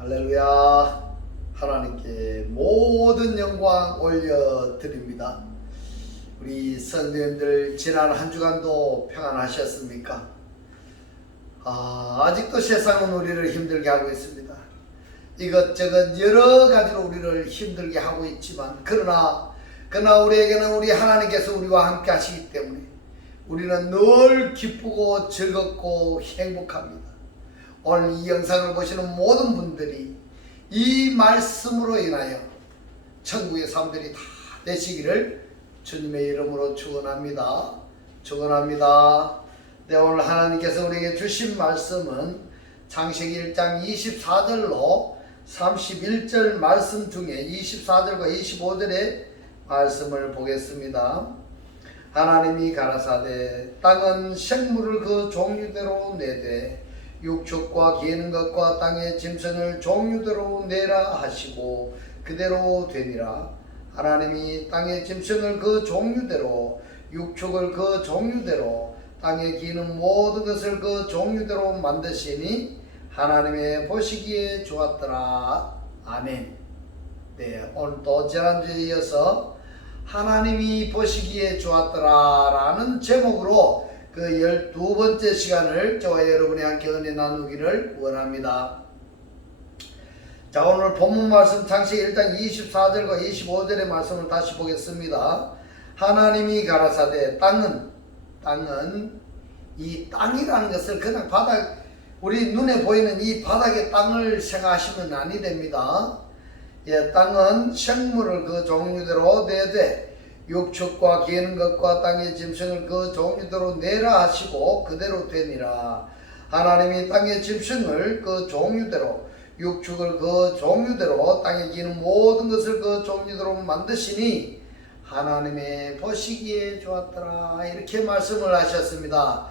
할렐루야. 하나님께 모든 영광 올려드립니다. 우리 성도님들 지난 한 주간도 평안하셨습니까? 아직도 세상은 우리를 힘들게 하고 있습니다. 이것저것 여러 가지로 우리를 힘들게 하고 있지만 그러나 우리에게는 우리 하나님께서 우리와 함께 하시기 때문에 우리는 늘 기쁘고 즐겁고 행복합니다. 오늘 이 영상을 보시는 모든 분들이 이 말씀으로 인하여 천국의 사람들이 다 되시기를 주님의 이름으로 축원합니다. 축원합니다. 네, 오늘 하나님께서 우리에게 주신 말씀은 창세기 1장 24절로 31절 말씀 중에 24절과 25절의 말씀을 보겠습니다. 하나님이 가라사대 땅은 생물을 그 종류대로 내되 육축과 기는 것과 땅의 짐승을 종류대로 내라 하시고 그대로 되니라. 하나님이 땅의 짐승을 그 종류대로 육축을 그 종류대로 땅에 기는 모든 것을 그 종류대로 만드시니 하나님의 보시기에 좋았더라. 아멘. 네, 오늘 또 지난주에 이어서 하나님이 보시기에 좋았더라 라는 제목으로 그 12번째 시간을 저와 여러분이 함께 은혜 나누기를 원합니다. 자, 오늘 본문 말씀 창세기 1장 24절과 25절의 말씀을 다시 보겠습니다. 하나님이 가라사대 땅은 이 땅이라는 것을 그냥 바닥, 우리 눈에 보이는 이 바닥의 땅을 생각하시면 아니 됩니다. 예, 땅은 생물을 그 종류대로 내되 육축과 기는 것과 땅의 짐승을 그 종류대로 내라 하시고 그대로 되니라. 하나님이 땅의 짐승을 그 종류대로 육축을 그 종류대로 땅에 기는 모든 것을 그 종류대로 만드시니 하나님의 보시기에 좋았더라. 이렇게 말씀을 하셨습니다.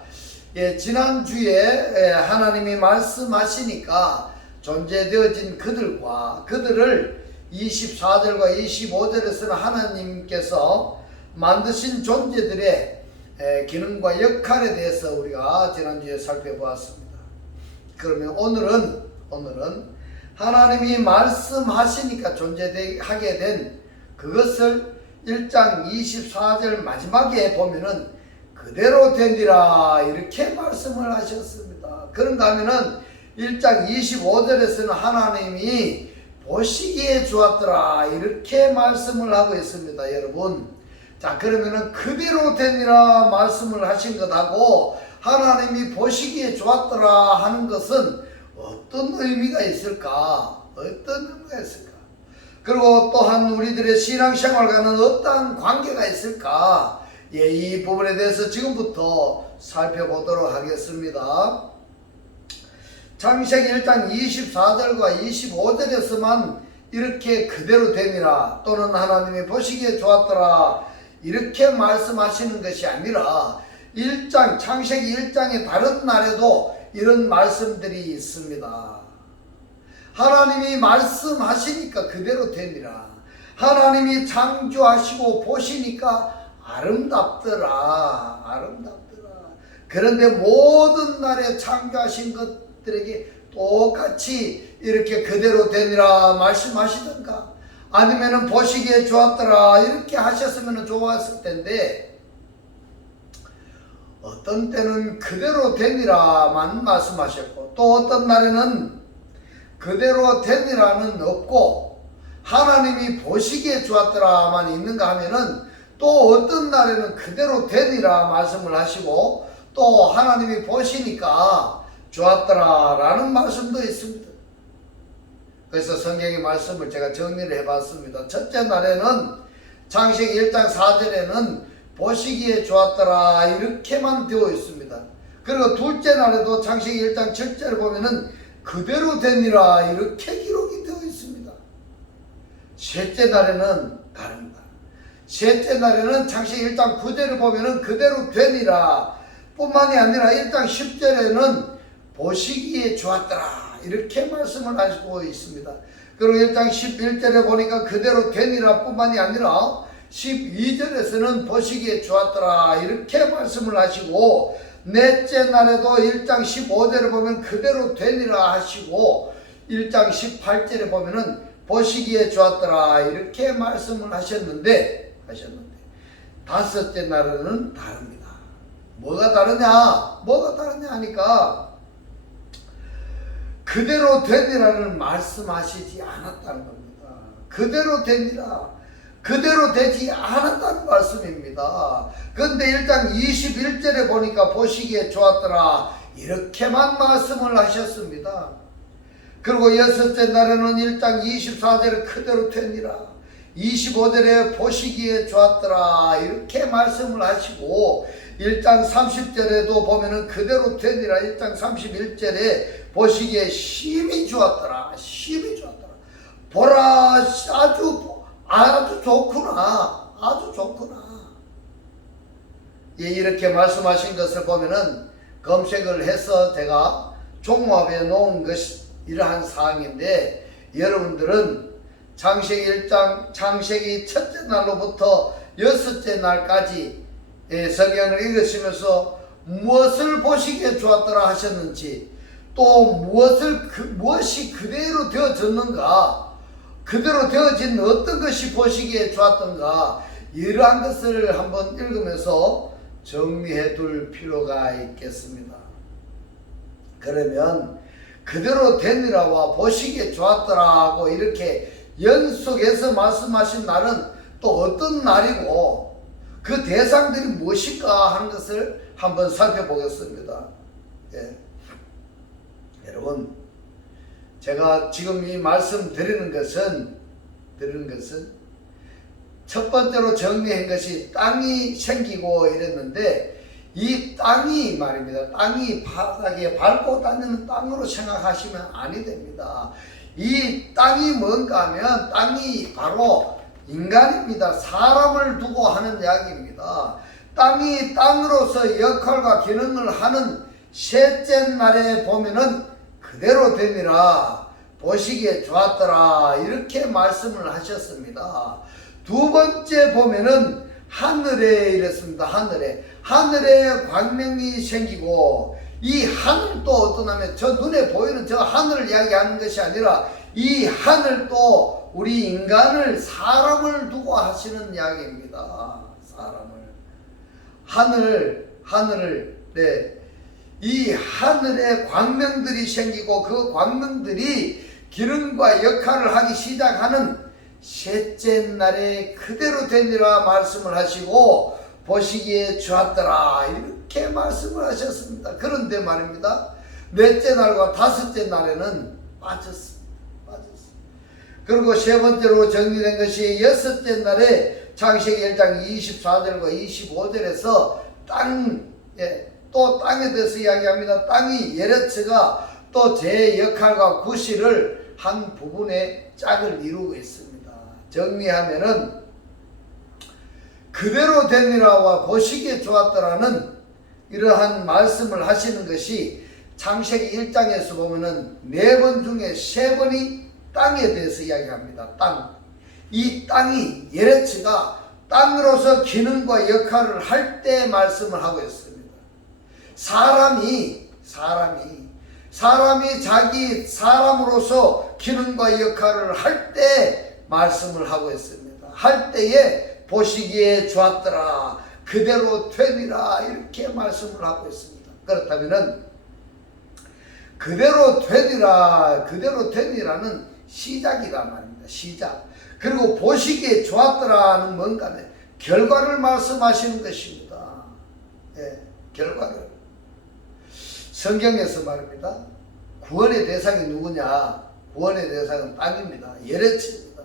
예, 지난주에 하나님이 말씀하시니까 존재되어진 그들을 24절과 25절에서는 하나님께서 만드신 존재들의 기능과 역할에 대해서 우리가 지난주에 살펴보았습니다. 그러면 오늘은 하나님이 말씀하시니까 존재하게 된 그것을 1장 24절 마지막에 보면은 그대로 되니라 이렇게 말씀을 하셨습니다. 그런가 하면은 1장 25절에서는 하나님이 보시기에 좋았더라 이렇게 말씀을 하고 있습니다. 여러분, 자, 그러면은 그대로 되니라 말씀을 하신 것하고 하나님이 보시기에 좋았더라 하는 것은 어떤 의미가 있을까? 그리고 또한 우리들의 신앙생활과는 어떠한 관계가 있을까? 예, 이 부분에 대해서 지금부터 살펴보도록 하겠습니다. 창세기 1장 24절과 25절에서만 이렇게 그대로 되니라 또는 하나님이 보시기에 좋았더라 이렇게 말씀하시는 것이 아니라 창세기 1장의 다른 날에도 이런 말씀들이 있습니다. 하나님이 말씀하시니까 그대로 되니라. 하나님이 창조하시고 보시니까 아름답더라. 그런데 모든 날에 창조하신 것들에게 똑같이 이렇게 그대로 되니라 말씀하시던가 아니면은 보시기에 좋았더라 이렇게 하셨으면 좋았을 텐데 어떤 때는 그대로 되니라만 말씀하셨고 또 어떤 날에는 그대로 되니라는 없고 하나님이 보시기에 좋았더라만 있는가 하면은 또 어떤 날에는 그대로 되니라 말씀을 하시고 또 하나님이 보시니까 좋았더라 라는 말씀도 있습니다. 그래서 성경의 말씀을 제가 정리를 해봤습니다. 첫째 날에는 창세기 1장 4절에는 보시기에 좋았더라 이렇게만 되어 있습니다. 그리고 둘째 날에도 창세기 1장 7절을 보면은 그대로 되니라 이렇게 기록이 되어 있습니다. 셋째 날에는 다릅니다. 셋째 날에는 창세기 1장 9절을 보면은 그대로 되니라 뿐만이 아니라 1장 10절에는 보시기에 좋았더라 이렇게 말씀을 하시고 있습니다. 그리고 1장 11절에 보니까 그대로 되니라 뿐만이 아니라 12절에서는 보시기에 좋았더라 이렇게 말씀을 하시고 넷째 날에도 1장 15절을 보면 그대로 되니라 하시고 1장 18절에 보면은 보시기에 좋았더라 이렇게 말씀을 하셨는데 다섯째 날에는 다릅니다. 뭐가 다르냐 하니까 그대로 되니라는 말씀하시지 않았다는 겁니다. 그대로 되니라, 그대로 되지 않았다는 말씀입니다. 그런데 1장 21절에 보니까 보시기에 좋았더라 이렇게만 말씀을 하셨습니다. 그리고 여섯째 날에는 1장 24절에 그대로 되니라, 25절에 보시기에 좋았더라 이렇게 말씀을 하시고 1장 30절에도 보면은 그대로 되니라, 1장 31절에 보시기에 심히 좋았더라, 심히 좋았더라. 보라 아주 좋구나, 아주 좋구나. 예, 이렇게 말씀하신 것을 보면은 검색을 해서 제가 종합해 놓은 것이 이러한 사항인데, 여러분들은 창세기 1장 창세기 첫째 날로부터 여섯째 날까지 성경을 읽으시면서 무엇을 보시기에 좋았더라 하셨는지, 또 무엇이 그대로 되어졌는가, 그대로 되어진 어떤 것이 보시기에 좋았던가, 이러한 것을 한번 읽으면서 정리해 둘 필요가 있겠습니다. 그러면 그대로 되니라와 보시기에 좋았더라고 이렇게 연속해서 말씀하신 날은 또 어떤 날이고 그 대상들이 무엇일까 하는 것을 한번 살펴보겠습니다. 예. 여러분, 제가 지금 이 말씀 드리는 것은 첫 번째로 정리한 것이 땅이 생기고 이랬는데, 이 땅이 말입니다. 땅이 바닥에 밟고 다니는 땅으로 생각하시면 아니 됩니다. 이 땅이 뭔가 하면 땅이 바로 인간입니다. 사람을 두고 하는 이야기입니다. 땅이 땅으로서 역할과 기능을 하는 셋째 날에 보면은 그대로 되니라, 보시기에 좋았더라 이렇게 말씀을 하셨습니다. 두 번째 보면은 하늘에 이랬습니다. 하늘에 광명이 생기고, 이 하늘도 어떠냐면 저 눈에 보이는 저 하늘을 이야기하는 것이 아니라 이 하늘도 우리 인간을, 사람을 두고 하시는 이야기입니다. 하늘을 이 하늘에 광명들이 생기고 그 광명들이 기능과 역할을 하기 시작하는 셋째 날에 그대로 되니라 말씀을 하시고 보시기에 좋았더라 이렇게 말씀을 하셨습니다. 그런데 말입니다, 넷째 날과 다섯째 날에는 빠졌습니다. 그리고 세 번째로 정리된 것이 여섯째 날에 창세기 1장 24절과 25절에서 또 땅에 대해서 이야기합니다. 땅이 예레츠가 또 제 역할과 구실을 한 부분의 짝을 이루고 있습니다. 정리하면은 그대로 되니라와 보시기에 좋았더라는 이러한 말씀을 하시는 것이 창세기 1장에서 보면은 4번 중에 3번이 땅에 대해서 이야기합니다. 땅. 이 땅이 예레츠가 땅으로서 기능과 역할을 할 때 말씀을 하고 있습니다. 사람이 자기 사람으로서 기능과 역할을 할 때 말씀을 하고 있습니다. 할 때에 보시기에 좋았더라, 그대로 되니라 이렇게 말씀을 하고 있습니다. 그렇다면은 그대로 되니라는 시작이란 말입니다. 시작. 그리고 보시기에 좋았더라는 뭔가는 결과를 말씀하시는 것입니다. 예, 결과를. 성경에서 말입니다, 구원의 대상이 누구냐? 구원의 대상은 땅입니다. 예레츠입니다.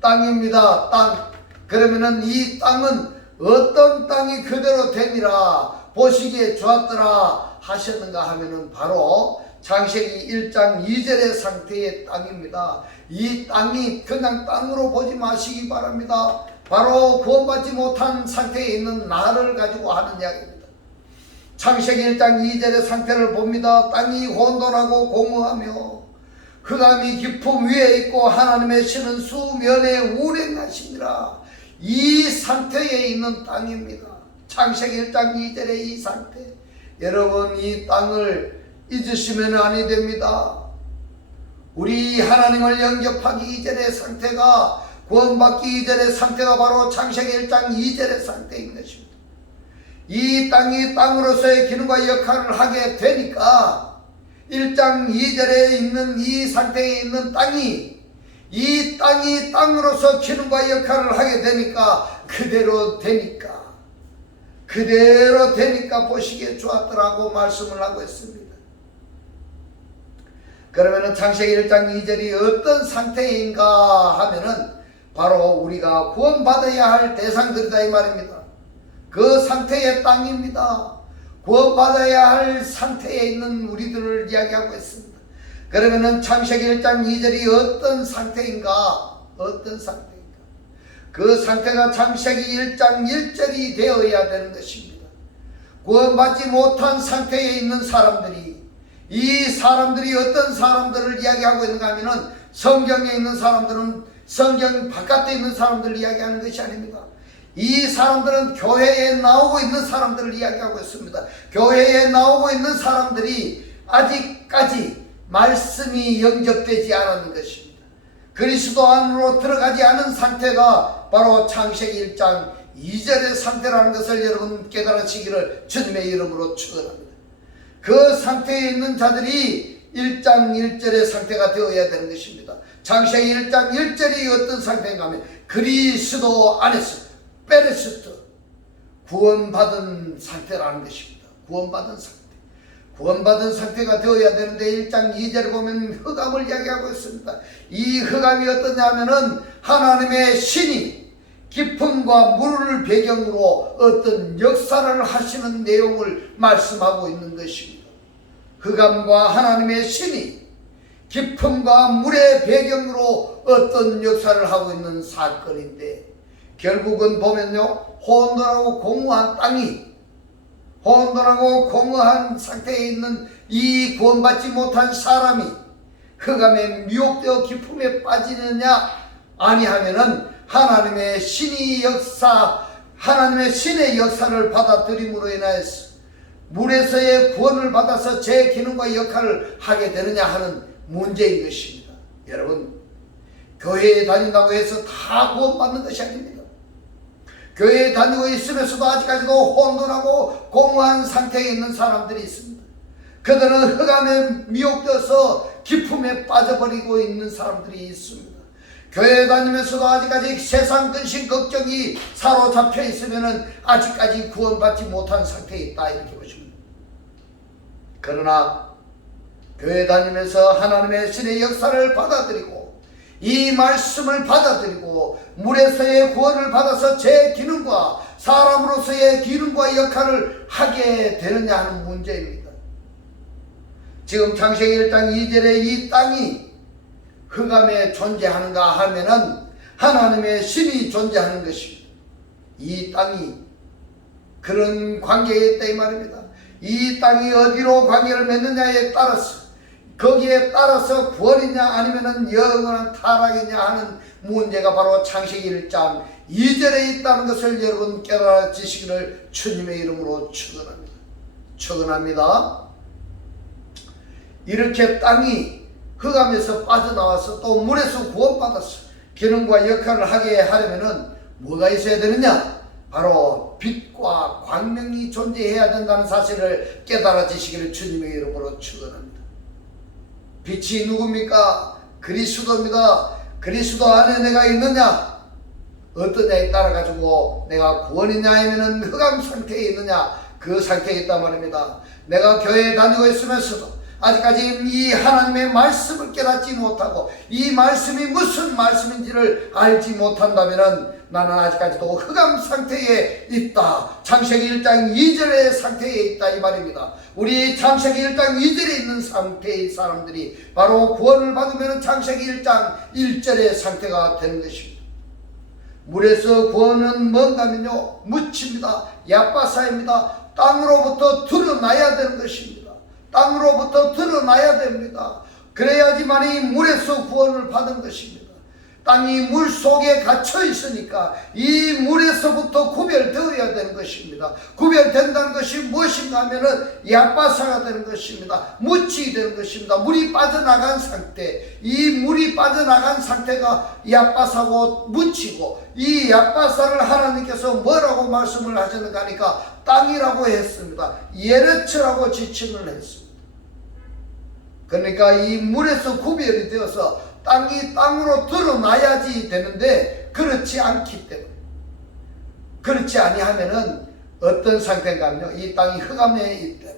땅입니다. 땅. 그러면은 이 땅은 어떤 땅이 그대로 되니라 보시기에 좋았더라 하셨는가 하면은 바로 창세기 1장 2절의 상태의 땅입니다. 이 땅이 그냥 땅으로 보지 마시기 바랍니다. 바로 구원받지 못한 상태에 있는 나를 가지고 하는 이야기입니다. 창세기 1장 2절의 상태를 봅니다. 땅이 혼돈하고 공허하며 흑암이 깊음 위에 있고 하나님의 신은 수면에 운행하시니라. 이 상태에 있는 땅입니다. 창세기 1장 2절의 이 상태. 여러분, 이 땅을 잊으시면 아니 됩니다. 우리 하나님을 영접하기 이전의 상태가, 구원받기 이전의 상태가 바로 창세기 1장 2절의 상태인 것입니다. 이 땅이 땅으로서의 기능과 역할을 하게 되니까 1장 2절에 있는 이 상태에 있는 땅이, 이 땅이 땅으로서 기능과 역할을 하게 되니까 그대로 되니까 보시기에 좋았더라고 말씀을 하고 있습니다. 그러면은 창세기 1장 2절이 어떤 상태인가 하면은 바로 우리가 구원받아야 할 대상들이다 이 말입니다. 그 상태의 땅입니다. 구원받아야 할 상태에 있는 우리들을 이야기하고 있습니다. 그러면은 창세기 1장 2절이 어떤 상태인가? 그 상태가 창세기 1장 1절이 되어야 되는 것입니다. 구원받지 못한 상태에 있는 사람들이, 이 사람들이 어떤 사람들을 이야기하고 있는가 하면은 성경에 있는 사람들은 성경 바깥에 있는 사람들을 이야기하는 것이 아닙니다. 이 사람들은 교회에 나오고 있는 사람들을 이야기하고 있습니다. 교회에 나오고 있는 사람들이 아직까지 말씀이 영접되지 않은 것입니다. 그리스도 안으로 들어가지 않은 상태가 바로 창세기 1장 2절의 상태라는 것을 여러분 깨달으시기를 주님의 이름으로 축원합니다. 그 상태에 있는 자들이 1장 1절의 상태가 되어야 되는 것입니다. 창세기 1장 1절이 어떤 상태인가 하면 그리스도 안에서 페레스트, 구원받은 상태라는 것입니다. 구원받은 상태가 되어야 되는데 1장 2절에 보면 흑암을 이야기하고 있습니다. 이 흑암이 어떠냐 하면은 하나님의 신이 깊음과 물을 배경으로 어떤 역사를 하시는 내용을 말씀하고 있는 것입니다. 흑암과 하나님의 신이 깊음과 물의 배경으로 어떤 역사를 하고 있는 사건인데, 결국은 보면요, 혼돈하고 공허한 상태에 있는 이 구원받지 못한 사람이 흑암에 미혹되어 깊음에 빠지느냐 아니하면은 하나님의 신의 역사를 받아들임으로 인하여서 물에서의 구원을 받아서 제 기능과 역할을 하게 되느냐 하는 문제인 것입니다. 여러분, 교회에 다닌다고 해서 다 구원받는 것이 아닙니다. 교회에 다니고 있으면서도 아직까지도 혼돈하고 공허한 상태에 있는 사람들이 있습니다. 그들은 흑암에 미혹되어서 깊음에 빠져버리고 있는 사람들이 있습니다. 교회에 다니면서도 아직까지 세상 근심 걱정이 사로잡혀 있으면 아직까지 구원받지 못한 상태에 있다 이렇게 보십니다. 그러나 교회 다니면서 하나님의 신의 역사를 받아들이고 이 말씀을 받아들이고 물에서의 구원을 받아서 제 기능과 사람으로서의 기능과 역할을 하게 되느냐 하는 문제입니다. 지금 창세기 1장 2절에 이 땅이 흑암에 존재하는가 하면은 하나님의 신이 존재하는 것입니다. 이 땅이 그런 관계에 있다 이 말입니다. 이 땅이 어디로 관계를 맺느냐에 따라서, 거기에 따라서 구원이냐 아니면은 영원한 타락이냐 하는 문제가 바로 창세기 1장 2절에 있다는 것을 여러분 깨달아지시기를 주님의 이름으로 축원합니다. 이렇게 땅이 흑암에서 빠져나와서 또 물에서 구원받아서 기능과 역할을 하게 하려면은 뭐가 있어야 되느냐? 바로 빛과 광명이 존재해야 된다는 사실을 깨달아지시기를 주님의 이름으로 축원합니다. 빛이 누굽니까? 그리스도입니다. 그리스도 안에 내가 있느냐? 어떠냐에 따라 가지고 내가 구원이냐 아니면 흑암 상태에 있느냐, 그 상태에 있단 말입니다. 내가 교회에 다니고 있으면서도 아직까지 이 하나님의 말씀을 깨닫지 못하고 이 말씀이 무슨 말씀인지를 알지 못한다면 나는 아직까지도 흑암 상태에 있다. 창세기 1장 2절의 상태에 있다 이 말입니다. 우리 창세기 1장 2절에 있는 상태의 사람들이 바로 구원을 받으면 창세기 1장 1절의 상태가 되는 것입니다. 물에서 구원은 뭔가면요, 묻힙니다. 야빠사입니다. 땅으로부터 드러나야 되는 것입니다. 땅으로부터 드러나야 됩니다. 그래야지만이 물에서 구원을 받은 것입니다. 땅이 물 속에 갇혀 있으니까 이 물에서부터 구별되어야 되는 것입니다. 구별된다는 것이 무엇인가 하면은 약바사가 되는 것입니다. 묻히게 되는 것입니다. 물이 빠져나간 상태, 이 물이 빠져나간 상태가 약바사고 묻히고, 이 약바사를 하나님께서 뭐라고 말씀을 하셨는가 하니까 땅이라고 했습니다. 예레츠라고 지칭을 했습니다. 그러니까 이 물에서 구별이 되어서 땅이 땅으로 드러나야지 되는데 그렇지 않기 때문에, 그렇지 아니하면은 어떤 상태인가 하면요, 이 땅이 흑암에 있다,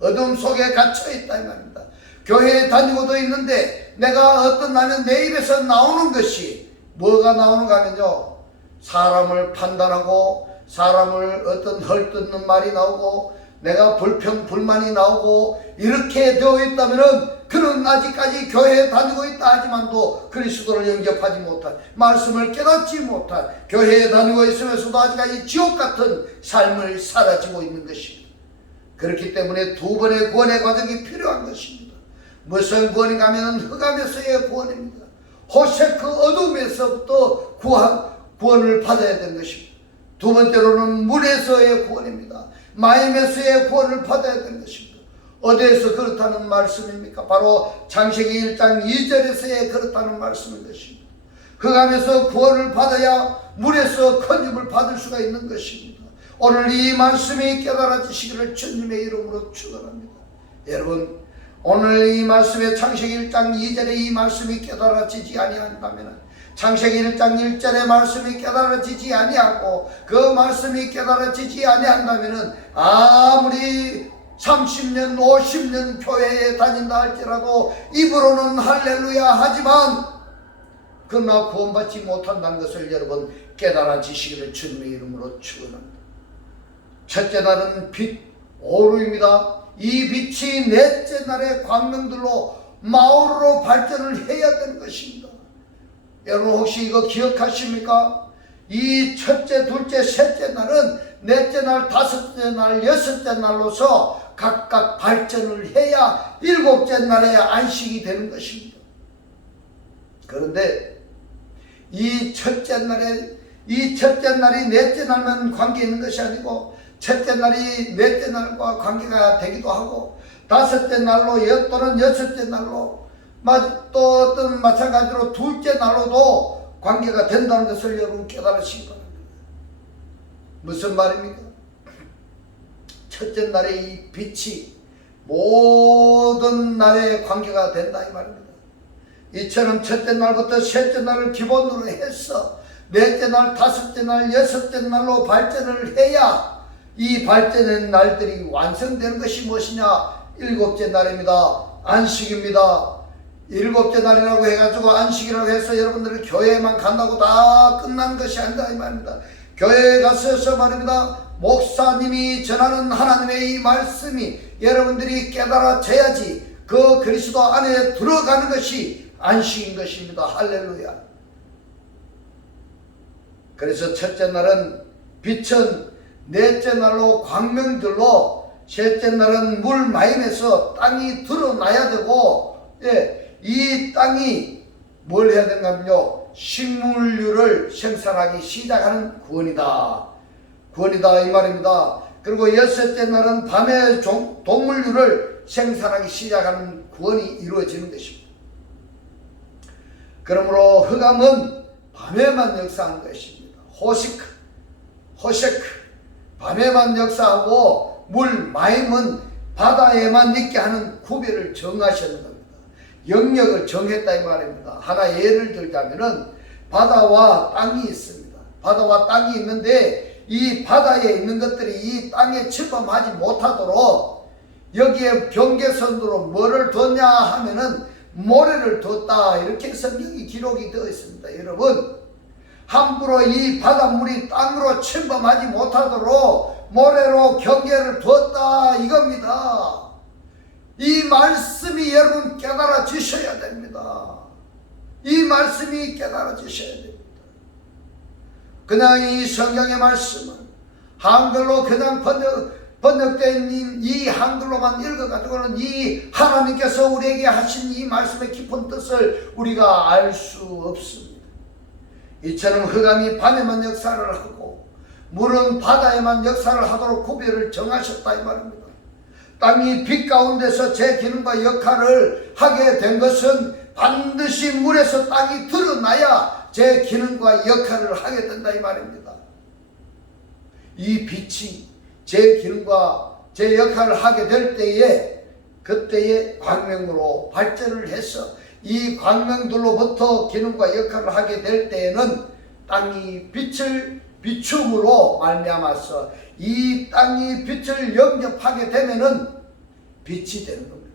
어둠 속에 갇혀 있다 이 말입니다. 교회에 다니고도 있는데 내가 어떤 날은 내 입에서 나오는 것이 뭐가 나오는가 하면요, 사람을 판단하고 사람을 어떤 헐뜯는 말이 나오고 내가 불평 불만이 나오고 이렇게 되어 있다면은 그는 아직까지 교회에 다니고 있다 하지만도 그리스도를 영접하지 못한, 말씀을 깨닫지 못한, 교회에 다니고 있으면서도 아직까지 지옥 같은 삶을 살아지고 있는 것입니다. 그렇기 때문에 두 번의 구원의 과정이 필요한 것입니다. 무슨 구원인가 하면 흑암에서의 구원입니다. 호세크 어둠에서부터 구원을 받아야 되는 것입니다. 두 번째로는 물에서의 구원입니다. 마임에서의 구원을 받아야 되는 것입니다. 어디에서 그렇다는 말씀입니까? 바로 창세기 1장 2절에서의 그렇다는 말씀인 것입니다. 흑암에서 구원을 받아야 물에서 건집을 받을 수가 있는 것입니다. 오늘 이 말씀이 깨달아지시기를 주님의 이름으로 축원합니다. 여러분, 오늘 이 말씀에 창세기 1장 2절에 이 말씀이 깨달아지지 아니한다면, 창세기 1장 1절의 말씀이 깨달아지지 아니하고 그 말씀이 깨달아지지 아니한다면 아무리 30년 50년 교회에 다닌다 할지라도 입으로는 할렐루야 하지만 그러나 구원받지 못한다는 것을 여러분 깨달아지시기를 주님의 이름으로 축원합니다. 첫째 날은 빛 오루입니다. 이 빛이 넷째 날의 광명들로 마오르로 발전을 해야 되는 것입니다. 여러분 혹시 이거 기억하십니까? 이 첫째, 둘째, 셋째 날은 넷째 날, 다섯째 날, 여섯째 날로서 각각 발전을 해야 일곱째 날에 안식이 되는 것입니다. 그런데 이 첫째 날이 넷째 날만 관계 있는 것이 아니고 첫째 날이 넷째 날과 관계가 되기도 하고 다섯째 날로 또는 여섯째 날로 또 어떤 마찬가지로 둘째 날로도 관계가 된다는 것을 여러분 깨달으시기 바랍니다. 무슨 말입니까? 첫째 날의 이 빛이 모든 날에 관계가 된다 이 말입니다. 이처럼 첫째 날부터 셋째 날을 기본으로 해서 넷째 날, 다섯째 날, 여섯째 날로 발전을 해야 이 발전의 날들이 완성되는 것이 무엇이냐? 일곱째 날입니다. 안식입니다. 일곱째 날이라고 해가지고 안식이라고 해서 여러분들이 교회에만 간다고 다 끝난 것이 아니다 이 말입니다. 교회에 가서 말입니다. 목사님이 전하는 하나님의 이 말씀이 여러분들이 깨달아져야지 그 그리스도 안에 들어가는 것이 안식인 것입니다. 할렐루야. 그래서 첫째 날은 빛은, 넷째 날로 광명들로, 셋째 날은 물 마임에서 땅이 드러나야 되고, 이 땅이 뭘 해야 되는가 하면요, 식물류를 생산하기 시작하는 구원이다. 구원이다 이 말입니다. 그리고 여섯째 날은 밤에 동물류를 생산하기 시작하는 구원이 이루어지는 것입니다. 그러므로 흑암은 밤에만 역사하는 것입니다. 호세크 밤에만 역사하고 물 마임은 바다에만 있게 하는 구별을 정하셨는 겁니다. 영역을 정했다 이 말입니다. 하나 예를 들자면은 바다와 땅이 있습니다. 바다와 땅이 있는데 이 바다에 있는 것들이 이 땅에 침범하지 못하도록 여기에 경계선으로 뭐를 뒀냐 하면은 모래를 뒀다, 이렇게 성경이 기록이 되어 있습니다. 여러분, 함부로 이 바닷물이 땅으로 침범하지 못하도록 모래로 경계를 뒀다 이겁니다. 이 말씀이 여러분 깨달아지셔야 됩니다. 이 말씀이 깨달아지셔야 됩니다. 그냥 이 성경의 말씀은 한글로 그냥 번역된 이 한글로만 읽어가지고는 이 하나님께서 우리에게 하신 이 말씀의 깊은 뜻을 우리가 알 수 없습니다. 이처럼 흑암이 밤에만 역사를 하고 물은 바다에만 역사를 하도록 구별을 정하셨다 이 말입니다. 땅이 빛 가운데서 제 기능과 역할을 하게 된 것은 반드시 물에서 땅이 드러나야 제 기능과 역할을 하게 된다 이 말입니다. 이 빛이 제 기능과 제 역할을 하게 될 때에 그때의 광명으로 발전을 해서 이 광명들로부터 기능과 역할을 하게 될 때에는 땅이 빛을 비춤으로 말미암아서 이 땅이 빛을 영접하게 되면은 빛이 되는 겁니다.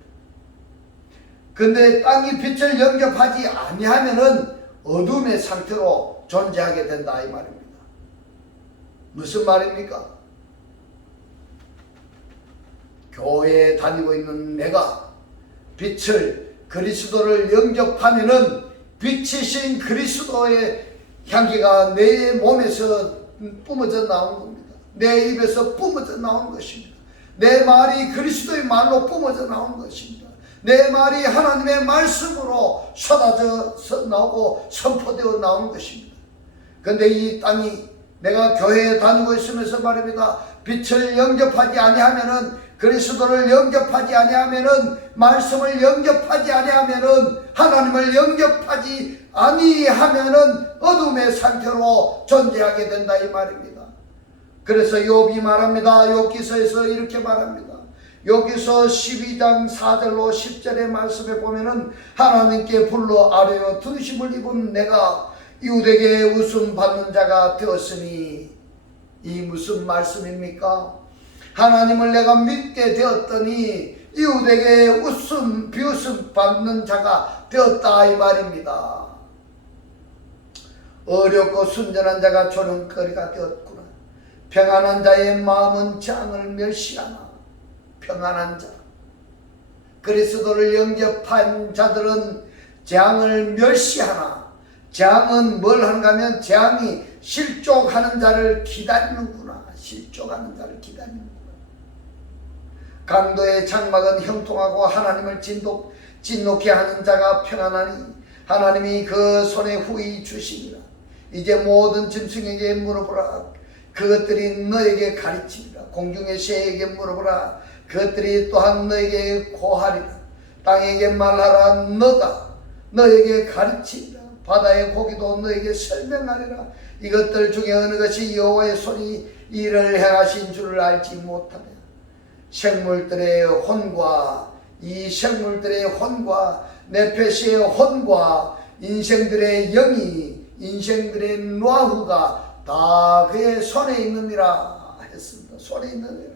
근데 땅이 빛을 영접하지 아니하면은 어둠의 상태로 존재하게 된다 이 말입니다. 무슨 말입니까? 교회에 다니고 있는 내가 빛을 그리스도를 영접하면은 빛이신 그리스도의 향기가 내 몸에서 뿜어져 나온 겁니다. 내 입에서 뿜어져 나온 것입니다. 내 말이 그리스도의 말로 뿜어져 나온 것입니다. 내 말이 하나님의 말씀으로 쏟아져 나오고 선포되어 나온 것입니다. 그런데 이 땅이 내가 교회에 다니고 있으면서 말입니다. 빛을 영접하지 아니하면은 그리스도를 영접하지 아니하면은 말씀을 영접하지 아니하면은 하나님을 영접하지 아니하면은 어둠의 상태로 존재하게 된다 이 말입니다. 그래서 욥이 말합니다. 욥기서에서 이렇게 말합니다. 욥기서 12장 4절로 10절의 말씀에 보면은 하나님께 불러 아뢰어 등심을 입은 내가 이웃에게 웃음 받는 자가 되었으니 이 무슨 말씀입니까? 하나님을 내가 믿게 되었더니 이웃에게 비웃음 받는 자가 되었다 이 말입니다. 어렵고 순전한 자가 조롱거리가 되었구나. 평안한 자의 마음은 재앙을 멸시하나. 평안한 자, 그리스도를 영접한 자들은 재앙을 멸시하나. 재앙은 뭘 하는가 하면 재앙이 실족하는 자를 기다리는구나. 실족하는 자를 기다리는구나. 강도의 장막은 형통하고 하나님을 진노케 하는 자가 평안하니 하나님이 그 손에 후히 주시니라. 이제 모든 짐승에게 물어보라. 그것들이 너에게 가르치리라. 공중의 새에게 물어보라. 그것들이 또한 너에게 고하리라. 땅에게 말하라. 너가 너에게 가르치리라. 바다의 고기도 너에게 설명하리라. 이것들 중에 어느 것이 여호와의 손이 이를 행하신 줄을 알지 못하냐. 생물들의 혼과 이 생물들의 혼과 네페시의 혼과 인생들의 영이 인생들의 노하우가 다 그의 손에 있느니라 했습니다. 손에 있느니라.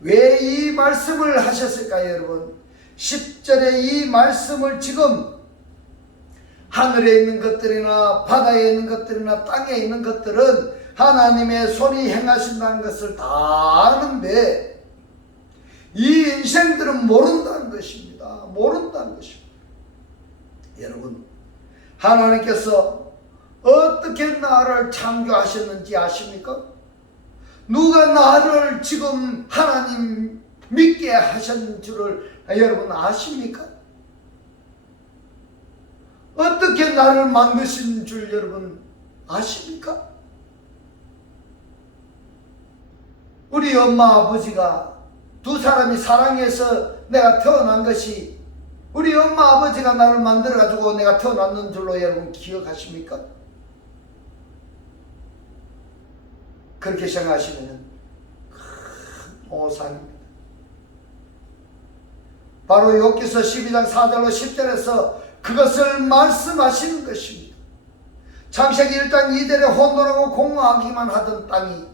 왜 이 말씀을 하셨을까요 여러분? 10절에 이 말씀을 지금 하늘에 있는 것들이나 바다에 있는 것들이나 땅에 있는 것들은 하나님의 손이 행하신다는 것을 다 아는데 이 인생들은 모른다는 것입니다. 모른다는 것입니다. 여러분, 하나님께서 어떻게 나를 창조하셨는지 아십니까? 누가 나를 지금 하나님 믿게 하신 줄을 여러분 아십니까? 어떻게 나를 만드신 줄 여러분 아십니까? 우리 엄마 아버지가 두 사람이 사랑해서 내가 태어난 것이 우리 엄마 아버지가 나를 만들어 가지고 내가 태어났는 줄로 여러분 기억하십니까? 그렇게 생각하시면 큰 오산입니다. 바로 욥기서 12장 4절로 10절에서 그것을 말씀하시는 것입니다. 창세기 1장 2절에 혼돈하고 공허하기만 하던 땅이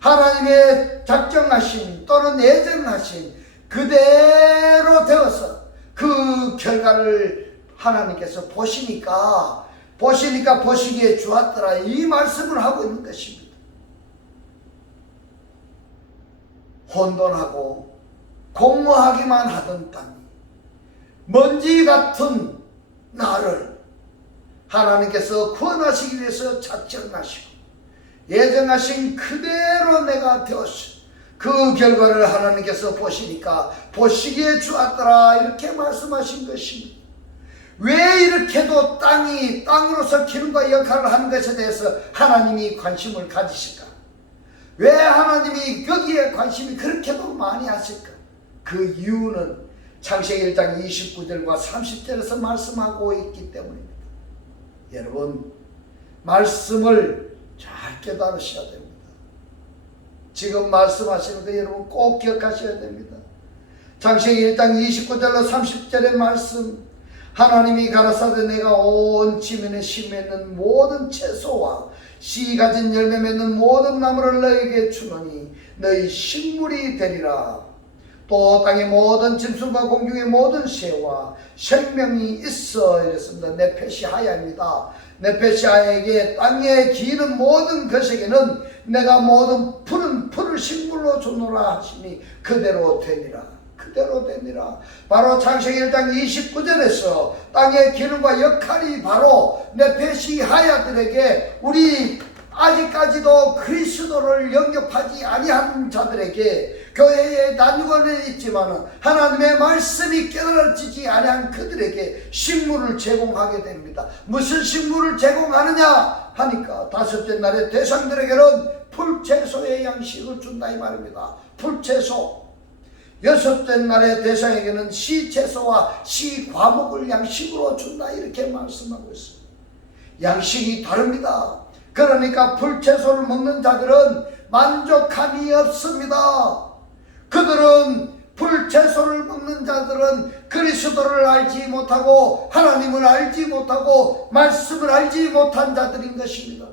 하나님의 작정하신 또는 예정하신 그대로 되어서 그 결과를 하나님께서 보시니까 보시기에 좋았더라 이 말씀을 하고 있는 것입니다. 혼돈하고 공허하기만 하던 땅이 먼지 같은 나를 하나님께서 구원하시기 위해서 작정하시고 예정하신 그대로 내가 되었어. 그 결과를 하나님께서 보시니까 보시기에 좋았더라 이렇게 말씀하신 것입니다. 왜 이렇게도 땅으로서 기능과 역할을 하는 것에 대해서 하나님이 관심을 가지실까? 왜 하나님이 거기에 관심이 그렇게도 많이 하실까? 그 이유는 창세기 1장 29절과 30절에서 말씀하고 있기 때문입니다. 여러분, 말씀을 잘 깨달으셔야 됩니다. 지금 말씀하시는 거 여러분 꼭 기억하셔야 됩니다. 창세기 1장 29절로 30절의 말씀, 하나님이 가라사대 내가 온 지면에 심있는 모든 채소와 씨 가진 열매 맺는 모든 나무를 너에게 주노니 너희 식물이 되리라. 또 땅의 모든 짐승과 공중의 모든 새와 생명이 있어 이랬습니다. 넷펫이 하야입니다. 넷펫이 하야에게 땅에 기는 모든 것에게는 내가 모든 푸른 풀을 식물로 주노라 하시니 그대로 되니라. 그대로 되니라. 바로 창세기 1장 29절에서 땅의 기능과 역할이 바로 넷펫이 하야들에게, 우리 아직까지도 그리스도를 영접하지 아니한 자들에게, 교회에 난관은 있지만 하나님의 말씀이 깨달아지지 아니한 그들에게 식물을 제공하게 됩니다. 무슨 식물을 제공하느냐 하니까 다섯째 날의 대상들에게는 풀채소의 양식을 준다 이 말입니다. 풀채소. 여섯째 날의 대상에게는 씨채소와 씨과목을 양식으로 준다 이렇게 말씀하고 있습니다. 양식이 다릅니다. 그러니까 풀채소를 먹는 자들은 만족함이 없습니다. 그들은 풀채소를 먹는 자들은 그리스도를 알지 못하고 하나님을 알지 못하고 말씀을 알지 못한 자들인 것입니다.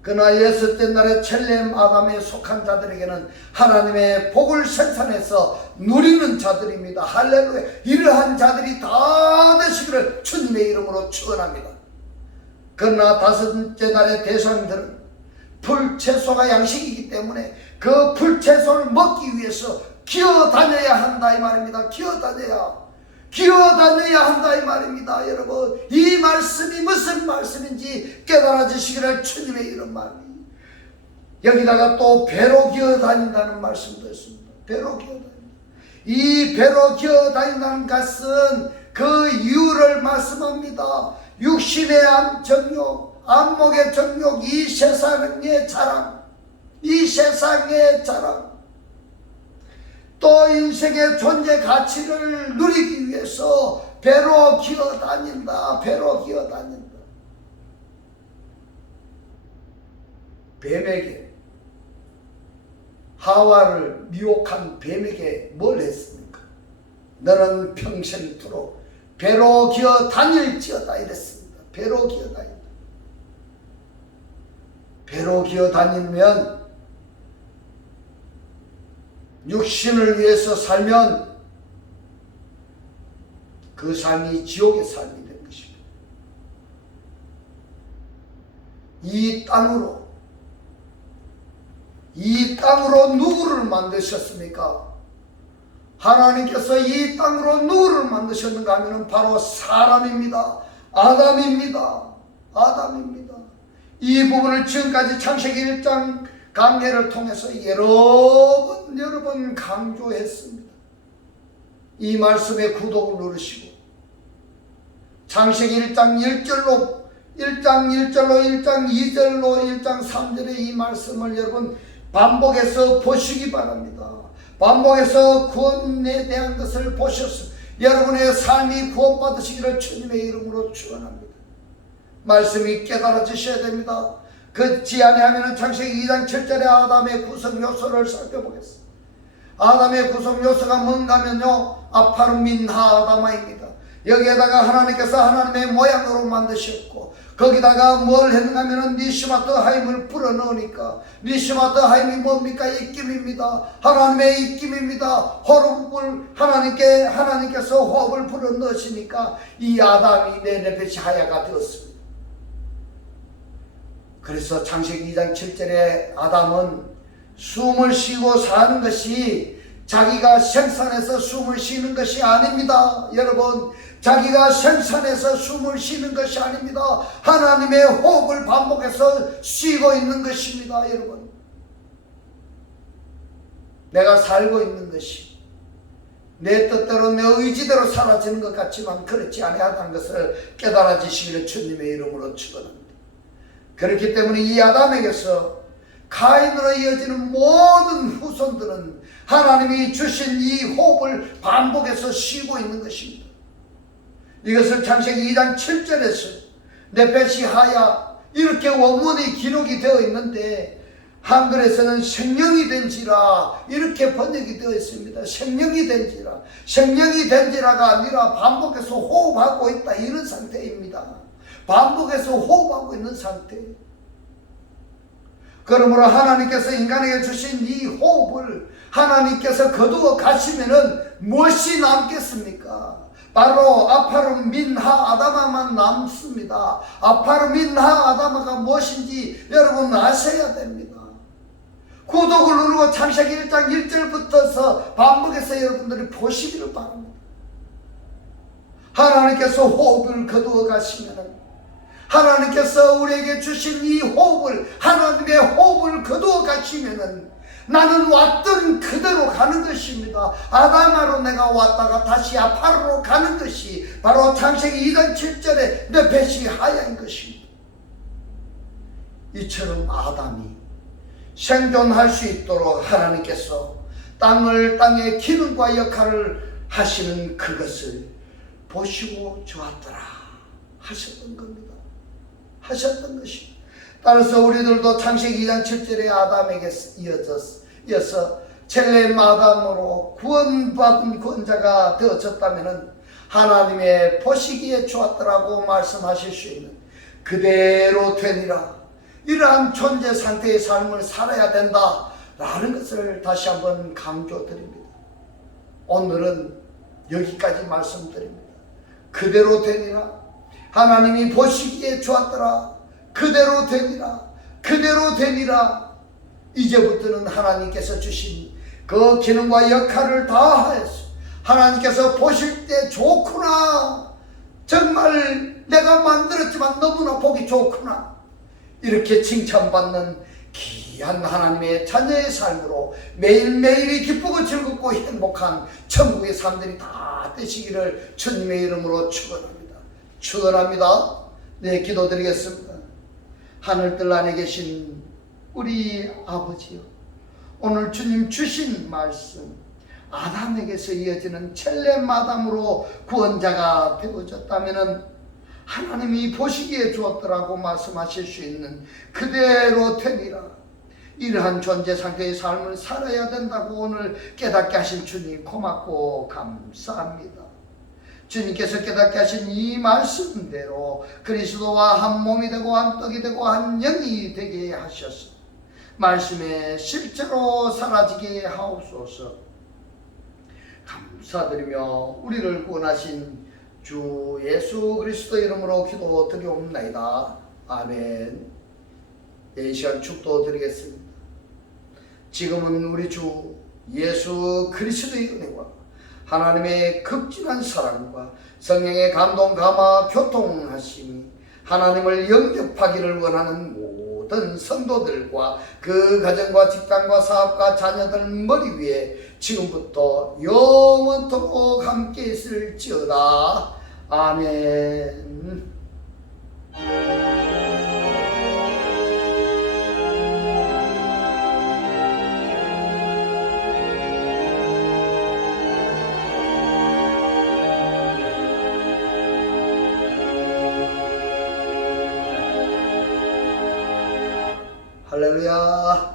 그러나 여섯째 날에 첼렘 아담에 속한 자들에게는 하나님의 복을 생산해서 누리는 자들입니다. 할렐루야. 이러한 자들이 다 되시기를 주님의 이름으로 축원합니다. 그러나 다섯째 날의 대상들은 풀채소가 양식이기 때문에 그 풀채소를 먹기 위해서 기어다녀야 한다 이 말입니다. 기어다녀야 한다 이 말입니다. 여러분, 이 말씀이 무슨 말씀인지 깨달아지시기를 주님의 이름 말입니다. 여기다가 또 배로 기어다닌다는 말씀도 있습니다. 배로 기어다닌다. 이 배로 기어다닌다는 것은 그 이유를 말씀합니다. 육신의 정욕, 안목의 정욕, 이 세상의 자랑, 또 인생의 존재 가치를 누리기 위해서 배로 기어다닌다. 뱀에게, 하와를 미혹한 뱀에게 뭘 했습니까? 너는 평생토록 배로 기어다닐지어다 이랬습니다. 배로 기어다니면 육신을 위해서 살면 그 삶이 지옥의 삶이 된 것입니다. 이 땅으로 누구를 만드셨습니까? 하나님께서 이 땅으로 누구를 만드셨는가 하면 바로 사람입니다. 아담입니다. 이 부분을 지금까지 창세기 1장 강해를 통해서 여러 번 강조했습니다. 이 말씀에 구독을 누르시고 창세기 1장 1절로 1장 2절로 1장 3절의 이 말씀을 여러분 반복해서 보시기 바랍니다. 반복해서 구원에 대한 것을 보셔서 여러분의 삶이 구원받으시기를 주님의 이름으로 축원합니다. 말씀이 깨달아지셔야 됩니다. 그렇지 아니하면 창세기 2장 7절의 아담의 구성 요소를 살펴보겠습니다. 아담의 구성 요소가 뭔가 하면요, 아파르민하 아담아입니다. 여기에다가 하나님께서 하나님의 모양으로 만드셨고 거기다가 뭘 했는가 하면 니시마트 하임을 불어넣으니까 니시마트 하임이 뭡니까? 입김입니다. 하나님의 입김입니다. 호흡을 하나님께서 호흡을 불어넣으시니까 이 아담이 넷펫이 하야가 되었습니다. 그래서 창세기 2장 7절에 아담은 숨을 쉬고 사는 것이 자기가 생산해서 숨을 쉬는 것이 아닙니다. 여러분, 자기가 생산해서 숨을 쉬는 것이 아닙니다. 하나님의 호흡을 반복해서 쉬고 있는 것입니다. 여러분, 내가 살고 있는 것이 내 뜻대로 내 의지대로 사라지는 것 같지만 그렇지 아니하다는 것을 깨달아지시기를 주님의 이름으로 축원합니다. 그렇기 때문에 이 아담에게서 가인으로 이어지는 모든 후손들은 하나님이 주신 이 호흡을 반복해서 쉬고 있는 것입니다. 이것을 창세기 2장 7절에서 네펫이 하야 이렇게 원문이 기록이 되어 있는데 한글에서는 생명이 된지라 이렇게 번역이 되어 있습니다. 생명이 된지라. 생명이 된지라가 아니라 반복해서 호흡하고 있다 이런 상태입니다. 반복해서 호흡하고 있는 상태. 그러므로 하나님께서 인간에게 주신 이 호흡을 하나님께서 거두어 가시면은 무엇이 남겠습니까? 바로 아파르 민하 아다마만 남습니다. 아파르 민하 아다마가 무엇인지 여러분 아셔야 됩니다. 구독을 누르고 창세기 1장 1절부터서 반복해서 여러분들이 보시기를 바랍니다. 하나님께서 호흡을 거두어 가시면은 하나님께서 우리에게 주신 이 호흡을 하나님의 호흡을 거두어 가시면은 나는 왔던 그대로 가는 것입니다. 아담아로 내가 왔다가 다시 아파르로 가는 것이 바로 창세기 2장 7절에 네펫이 하야인 것입니다. 이처럼 아담이 생존할 수 있도록 하나님께서 땅의 기능과 역할을 하시는 그것을 보시고 좋았더라 하셨던 겁니다. 하셨던 것입니다. 따라서 우리들도 창세기 2장 7절에 아담에게 이어서 첼렘 아담으로 구원받은 구원자가 되어졌다면 하나님의 보시기에 좋았더라고 말씀하실 수 있는 그대로 되니라. 이러한 존재 상태의 삶을 살아야 된다라는 것을 다시 한번 강조드립니다. 오늘은 여기까지 말씀드립니다. 그대로 되니라. 하나님이 보시기에 좋았더라. 그대로 되니라. 그대로 되니라. 이제부터는 하나님께서 주신 그 기능과 역할을 다하여서 하나님께서 보실 때 좋구나. 정말 내가 만들었지만 너무나 보기 좋구나. 이렇게 칭찬받는 귀한 하나님의 자녀의 삶으로 매일매일이 기쁘고 즐겁고 행복한 천국의 삶들이 다 되시기를 주님의 이름으로 축원합니다. 축원합니다. 네, 기도드리겠습니다. 하늘들 안에 계신 우리 아버지요, 오늘 주님 주신 말씀 아담에게서 이어지는 첼렘 아담으로 구원자가 되어졌다면 하나님이 보시기에 좋았더라고 말씀하실 수 있는 그대로 되니라. 이러한 존재 상태의 삶을 살아야 된다고 오늘 깨닫게 하신 주님 고맙고 감사합니다. 주님께서 깨닫게 하신 이 말씀대로 그리스도와 한 몸이 되고 한 떡이 되고 한 영이 되게 하셔서 말씀에 실제로 사라지게 하옵소서. 감사드리며 우리를 구원하신 주 예수 그리스도 이름으로 기도드리옵나이다. 아멘. 이 시간 축도 드리겠습니다. 지금은 우리 주 예수 그리스도의 은혜와 하나님의 극진한 사랑과 성령의 감동 감화 교통하심이 하나님을 영접하기를 원하는 모든 성도들과 그 가정과 직장과 사업과 자녀들 머리 위에 지금부터 영원토록 함께 있을지어다. 아멘. 할렐루야.